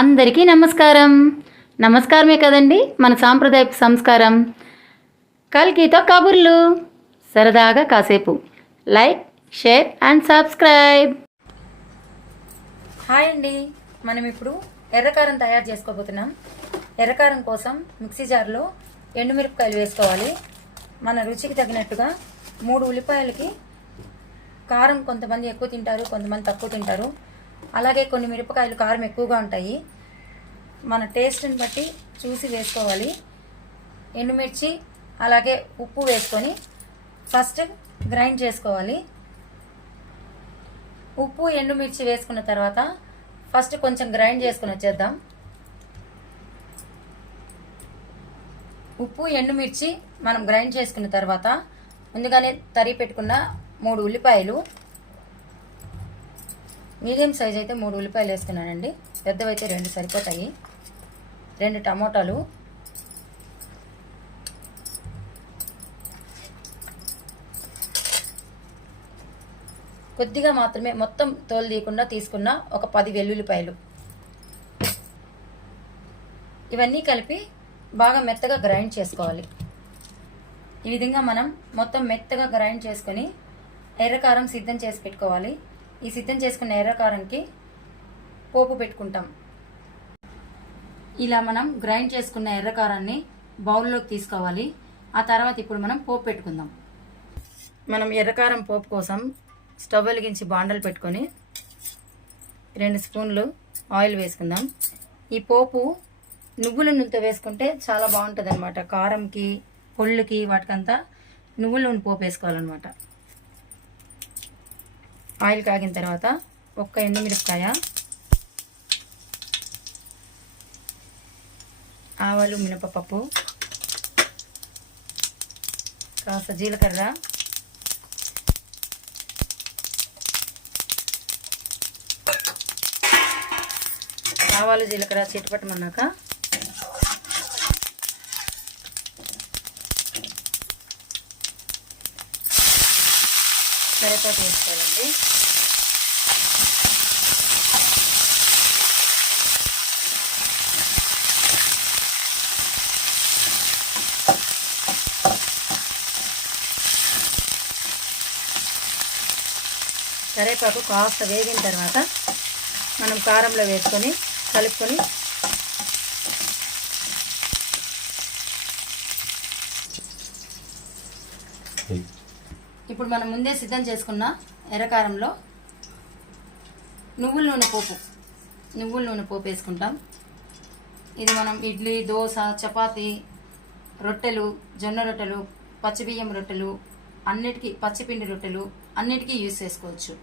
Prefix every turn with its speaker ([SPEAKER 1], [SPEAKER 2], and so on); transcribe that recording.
[SPEAKER 1] అందరికీ నమస్కారం. నమస్కారమే కదండి మన సాంప్రదాయపు సంస్కారం. కల్కితో కబుర్లు. సరదాగా కాసేపు. Like share and subscribe. Hi అండి. మనం ఇప్పుడు ఎర్రకారం తయారు చేసుకోబోతున్నాం. ఎర్రకారం కోసం మిక్సీ జార్లో ఎండుమిరపకాయలు వేసుకోవాలి. మన రుచికి తగినట్టుగా మూడు ఉల్లిపాయలకి కారం కొంతమంది ఎక్కువ తింటారు కొంతమంది తక్కువ తింటారు. అలాగే కొన్ని మిరపకాయలు కారం ఎక్కువగా ఉంటాయి. మన టేస్ట్ని బట్టి చూసి వేసుకోవాలి. ఎండుమిర్చి అలాగే ఉప్పు వేసుకొని ఫస్ట్ గ్రైండ్ చేసుకోవాలి. ఉప్పు ఎండుమిర్చి వేసుకున్న తర్వాత ఫస్ట్ కొంచెం గ్రైండ్ చేసుకుని వచ్చేద్దాం. ఉప్పు ఎండుమిర్చి మనం గ్రైండ్ చేసుకున్న తర్వాత ముందుగానే తరి పెట్టుకున్న మూడు ఉల్లిపాయలు మీడియం సైజ్ అయితే మూడు ఉల్లిపాయలు వేసుకున్నానండి. పెద్దవైతే రెండు సరిపోతాయి. రెండు టమోటాలు. కొద్దిగా మాత్రమే మొత్తం తోలు తీయకుండా తీసుకున్న ఒక పది వెల్లుల్లిపాయలు. ఇవన్నీ కలిపి బాగా మెత్తగా గ్రైండ్ చేసుకోవాలి. ఈ విధంగా మనం మొత్తం మెత్తగా గ్రైండ్ చేసుకొని ఎర్రకారం సిద్ధం చేసి పెట్టుకోవాలి. ఈ సిద్ధం చేసుకున్న ఎర్రకారంకి పోపు పెట్టుకుంటాం. ఇలా మనం గ్రైండ్ చేసుకున్న ఎర్రకారాన్ని బౌల్లోకి తీసుకోవాలి. ఆ తర్వాత ఇప్పుడు మనం పోపు పెట్టుకుందాం. మనం ఎర్రకారం పోపు కోసం స్టవ్ వెలిగించి బాండలు పెట్టుకొని రెండు స్పూన్లు ఆయిల్ వేసుకుందాం. ఈ పోపు నువ్వుల నూనెతో వేసుకుంటే చాలా బాగుంటుంది అనమాట కారంకి పొళ్ళుకి వాటికంతా నువ్వుల నూనె పోపు వేసుకోవాలన్నమాట. ఆయిల్ కాగిన తర్వాత ఒక్క ఎండుమిరపకాయ ఆవాలు మినపప్పు కాస్త జీలకర్ర ఆవాలు జీలకర్ర చిట్టుపట్టమన్నాక కరివేపాకు వేసుకోవాలండి కరివేపాకు కాస్త వేగిన తర్వాత మనం కారంలో వేసుకొని కలుపుకొని ఇప్పుడు మనం ముందే సిద్ధం చేసుకున్న ఎర్రకారంలో నువ్వుల నూనె పోపు నువ్వుల నూనె పోపు వేసుకుంటాం. ఇది మనం ఇడ్లీ దోశ చపాతి రొట్టెలు జొన్న రొట్టెలు పచ్చిబియ్యం రొట్టెలు అన్నిటికీ పచ్చిపిండి రొట్టెలు అన్నిటికీ యూజ్ చేసుకోవచ్చు.